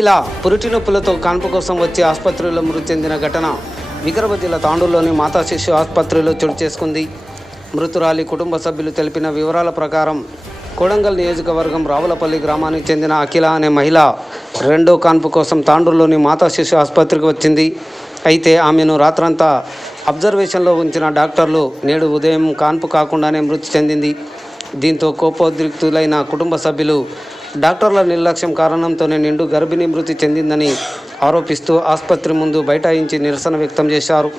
మహిళ పురిటి నొప్పులతో కాన్పు కోసం వచ్చి ఆసుపత్రిలో మృతి చెందిన ఘటన వికారాబాద్ జిల్లా తాండూరులోని మాతా శిశు ఆసుపత్రిలో చోటు చేసుకుంది. మృతురాలి కుటుంబ సభ్యులు తెలిపిన వివరాల ప్రకారం కొడంగల్ నియోజకవర్గం రావులపల్లి గ్రామానికి చెందిన అఖిల అనే మహిళ రెండో కాన్పు కోసం తాండూరులోని మాతా శిశు ఆసుపత్రికి వచ్చింది. అయితే ఆమెను రాత్రంతా అబ్జర్వేషన్లో ఉంచిన డాక్టర్లు నేడు ఉదయం కాన్పు కాకుండానే మృతి చెందింది. దీంతో కోపోద్రిక్తులైన కుటుంబ సభ్యులు డాక్టర్ల నిర్లక్ష్యం కారణంతోనే నిండు గర్భిణీ మృతి చెందిందని ఆరోపిస్తూ ఆసుపత్రి ముందు బైఠాయించి నిరసన వ్యక్తం చేశారు.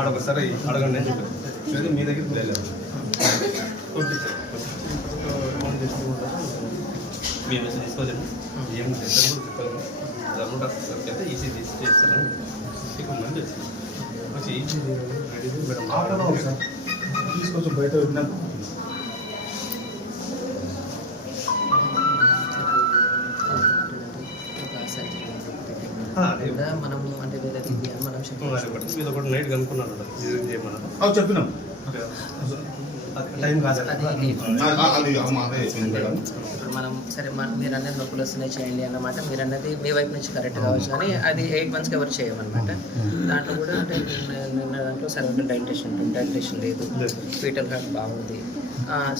అడగసారి అడగండి అని చెప్పారు. సరే మీ దగ్గరికి వెళ్ళారు మీ మెసేజ్ తీసుకోవచ్చండి. ఏం చేస్తారు చెప్పారు. జర్మన్ డాక్టర్ సార్కి అయితే ఈసీ చేస్తారని కొంతమంది చేస్తారు. వచ్చి ఈసీ రెడీ మేడం సార్ తీసుకొచ్చి బయట పెట్టినాక మనము అంటే మీద ఒకటి నైట్ కనుక్కున్నాడు చేయమన్నారు చెప్పినాం టైం కాదు. ఇప్పుడు మనం సరే మీరు అన్నది నొప్పులు వస్తున్నాయి చేయండి అన్నమాట. మీరు అన్నది మీ వైపు నుంచి కరెక్ట్ కావచ్చు కానీ అది 8 monthsకి ఎవరు చేయమన్నమాట. దాంట్లో కూడా అంటే నిన్న దాంట్లో సర్వైకల్ డైలటేషన్ లేదు, ఫీటల్ హార్ట్ బాగుంది.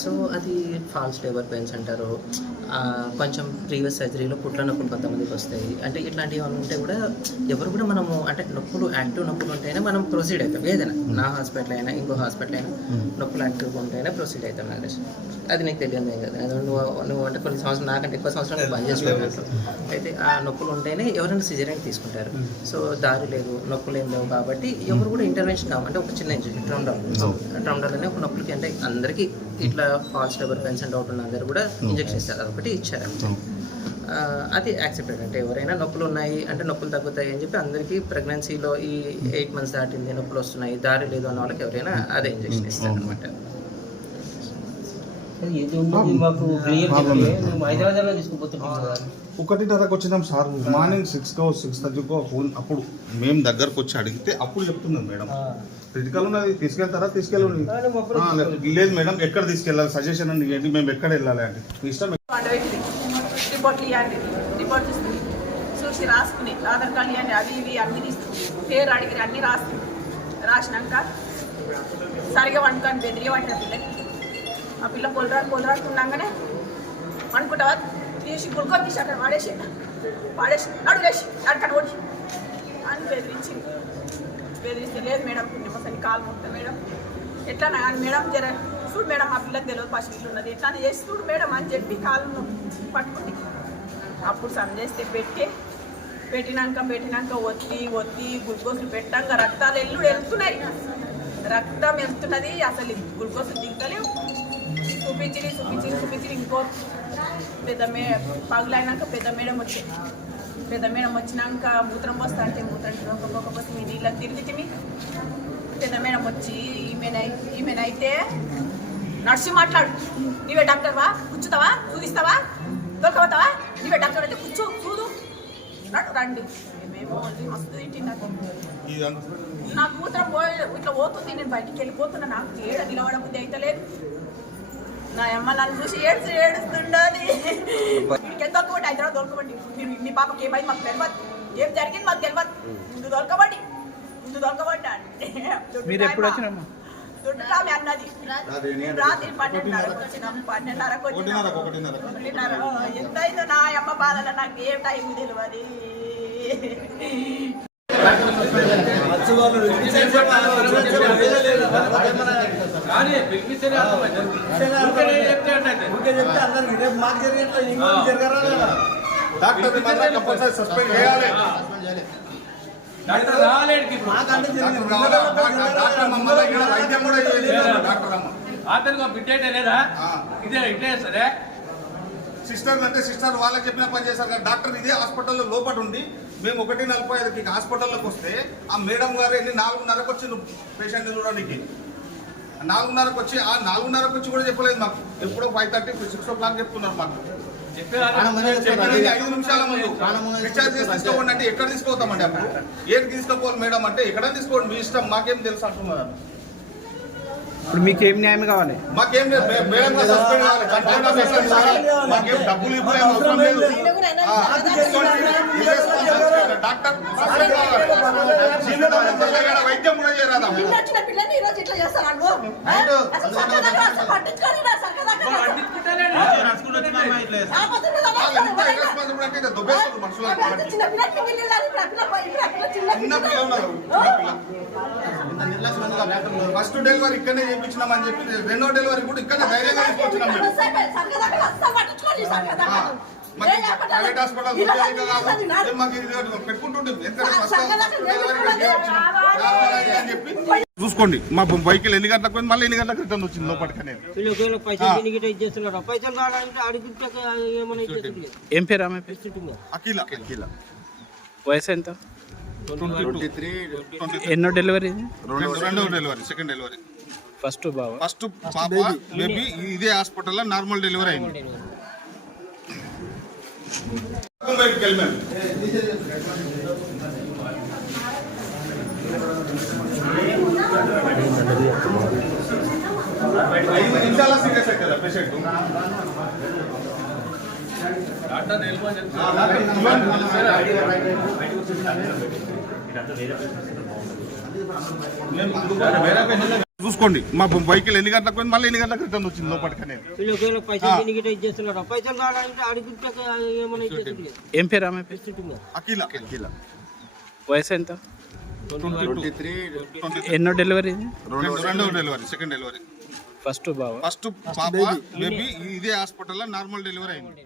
సో అది ఫాల్స్ లేబర్ పెయిన్స్ అంటారు. కొంచెం ప్రీవియస్ సర్జరీలో పుట్ల నొప్పులు కొంతమందికి వస్తాయి. అంటే ఇట్లాంటివి ఉంటే కూడా ఎవరు కూడా మనము అంటే నొప్పులు యాక్టివ్ నొప్పులు ఉంటేనే మనం ప్రొసీడ్ అవుతాం. ఏదైనా నా హాస్పిటల్ అయినా ఇంకో హాస్పిటల్ అయినా నొప్పులు యాక్టివ్గా ఉంటేనే ప్రొసీడ్ అవుతాం. నాగేష్ అది నీకు తెలియదు కదా. నువ్వు అంటే కొన్ని సంవత్సరాలు నాకంటే ఎక్కువ సంవత్సరాలు బంద్ చేసుకోవాలి. అయితే ఆ నొప్పులు ఉంటేనే ఎవరైనా సిజరీన్ తీసుకుంటారు. సో దారి లేదు, నొప్పులు ఏం లేవు కాబట్టి ఎవరు కూడా ఇంటర్వెన్షన్ కావాలంటే ఒక చిన్న ఇంజెక్షన్ ట్రౌండాల్ అనే ఒక నొప్పులకి అంటే అందరికీ ఇట్లా false labour pains and doubt ఉన్న అందరూ కూడా ఇంజెక్షన్ ఇస్తారు. అదొకటి ఇచ్చారు. అది యాక్సెప్టెడ్. అంటే ఎవరైనా నొప్పులు ఉన్నాయి అంటే నొప్పులు తగ్గుతాయి అని చెప్పి అందరికీ ప్రెగ్నెన్సీలో ఈ 8 months దాటింది నొప్పులు వస్తున్నాయి దారి లేదు అన్న వాళ్ళకి ఎవరైనా అదే ఇంజెక్షన్ ఇస్తారు అనమాట. ఒకటిన్నరకు వచ్చినాం సార్. మార్నింగ్ 6:30 ఫోన్ అప్పుడు మేము దగ్గరకు వచ్చి అడిగితే అప్పుడు చెప్తున్నాం మేడం క్రిటికల్ ఉన్నది తీసుకెళ్తారా తీసుకెళ్ళండి. లేదు మేడం ఎక్కడ తీసుకెళ్ళాలి సజెషన్ అండి ఏంటి మేము ఎక్కడ వెళ్ళాలి అంటే ఇష్టం రిపోర్ట్లు ఇవ్వండి. రిపోర్ట్ చూసి రాసుకుని ఆధార్ కార్డు ఇవ్వండి అవి ఇవి అన్ని తీసుకుని పేరు అడిగి అన్నీ రాసినాక సరిగా వండుకొని బెదిరి పట్టిన పిల్లకి ఆ పిల్ల పొలరాకు ఉండగానే వండుకుంటావా తీసి గుడికో తీసి అక్కడ వాడేసి అడుగులేసి అక్కడ ఓడి అని బెదిరిస్తే లేదు మేడం నిమ్మసని కాలు మొత్తం మేడం ఎట్లా కానీ మేడం జర చూడు మేడం ఆ పిల్లకి తెలియదు ఫస్ట్ ఇల్లు ఉన్నది ఎట్లా చేసి చూడు మేడం అని చెప్పి కాలు పట్టుకుంది. అప్పుడు సంజేస్తే పెట్టినాక ఒత్తి గ్లూకోజులు పెట్టాక రక్తాలు వెళ్తున్నాయి. రక్తం వెళ్తున్నది అసలు గ్లూకోజులు దిగుతలేవు. చూపించి ఇంకో పగులైనాక పెద్ద మేడం వచ్చి పెద్ద మేడం వచ్చినాక మూత్రం పోస్తా అంటే మూత్రం పోకపోతే మీ నీళ్ళకి తిరిగితిమి. పెద్ద మేడం వచ్చి ఈమెనైతే నర్సి మాట్లాడు, నీవే డాక్టర్వా, కూర్చుతావా, చూపిస్తావా, దొరకబోతావా, నీవే డాక్టర్ అయితే కూర్చో చూడు రండి. మేమేమో మస్తు తింటున్నాను. నాకు మూత్రం ఇట్లా పోతుంది, నేను బయటికి వెళ్ళిపోతున్నా, నాకు ఏడ నిలబడబుద్ధి అయితే లేదు. నా అమ్మ నన్ను చూసి ఏడుస్తుండది. వీడికి ఎంత దొరకబడి హైదరాబాద్ దొరకబడి, మీరు మీ పాపకి ఏమైంది మాకు తెలియదు, ఏం జరిగింది మాకు తెలియదు, ముందు దొరకబడి అంటే మీరు ఎప్పుడు వచ్చినమ్మా? దొడ్డురామి అన్నది. రాత్రి 12:30 వచ్చినాం. 12:30 వచ్చినాం. 1:30 ఎంత అయిందో నా అమ్మ బాధలో నాకు ఏం టైం తెలియదు. డాక్టర్ కంపల్సరీ సస్పెండ్ చేయాలి. డాక్టర్ రాలేడికి వైద్యం కూడా డాక్టర్ అమ్మ అతనికి బిడ్డ లేదా ఇదే ఇట్లే సరే సిస్టర్ అంటే సిస్టర్ వాళ్ళకి చెప్పిన పని చేశారు కానీ డాక్టర్ ఇదే హాస్పిటల్లో లోపల ఉండి మేము 1:45కి హాస్పిటల్లోకి వస్తే ఆ మేడం గారు వెళ్ళి 4:30కి వచ్చి పేషెంట్ చూడడానికి 4:30కి వచ్చి ఆ 4:30కి వచ్చి కూడా చెప్పలేదు మాకు. ఎప్పుడో 5:30 6 o'clock చెప్తున్నారు మాకు. 5 నిమిషాల ముందు డిశ్చార్జ్ చేసి తీసుకోండి అంటే ఎక్కడ తీసుకోతామండి? అప్పుడు ఏది తీసుకోవాలి మేడం అంటే ఎక్కడ తీసుకోండి మీ ఇష్టం, మాకేం తెలుసు అంటున్నారు. ఇప్పుడు మీకేం న్యాయం కావాలి? మాకేం మేడం సస్పెండ్ కావాలి, మాకేం డబ్బులు ఇవ్వలేము, అవసరం లేదు. డాక్టర్ సస్పెండ్ కావాలి, వైద్యం కూడా చేయరాదా? దుబ్బేస్తారు మనుషులు. చిన్న పిల్ల ఉన్నారు, ఫస్ట్ డెలివరీ ఇక్కడనే చేయించినామని చెప్పి 2వ డెలివరీ కూడా ఇక్కడనే ధైర్యంగా తీసుకొచ్చినాం మేము. ప్రైవేట్ హాస్పిటల్ మాకు పెట్టుకుంటుండే అని చెప్పి చూసుకోండి. మా వెహికల్ ఎన్ని గంటలకు పోయింది, మళ్ళీ ఎన్ని గంటలకు రిటర్న్ వచ్చింది లోపలికనే. ఏం పేరు ఆమె? అఖిల. వయసు ఎంత? 23. ఎన్నో డెలివరీ? 2వ డెలివరీ, సెకండ్ డెలివరీ. ఫస్ట్ బాబా, ఫస్ట్ పాప బేబీ ఇదే హాస్పిటల్లో నార్మల్ డెలివరీ అయింది. నిమిషాల సీరియస్ అవుతుందా పేషెంట్? చూసుకోండి. మా వెహికల్ ఎన్ని గంటలకు పోయింది, మళ్ళీ ఎన్ని గంటలకు రిటర్న్ వచ్చింది లోపలికనే. ఏం పేరు ఆమె? అఖిల. వయసు ఎంత? 23. ఎన్నో డెలివరీ? 2వ డెలివరీ, సెకండ్ డెలివరీ. ఫస్ట్ బాబా, ఫస్ట్ పాప బేబీ ఇదే హాస్పిటల్లో నార్మల్ డెలివరీ అయింది.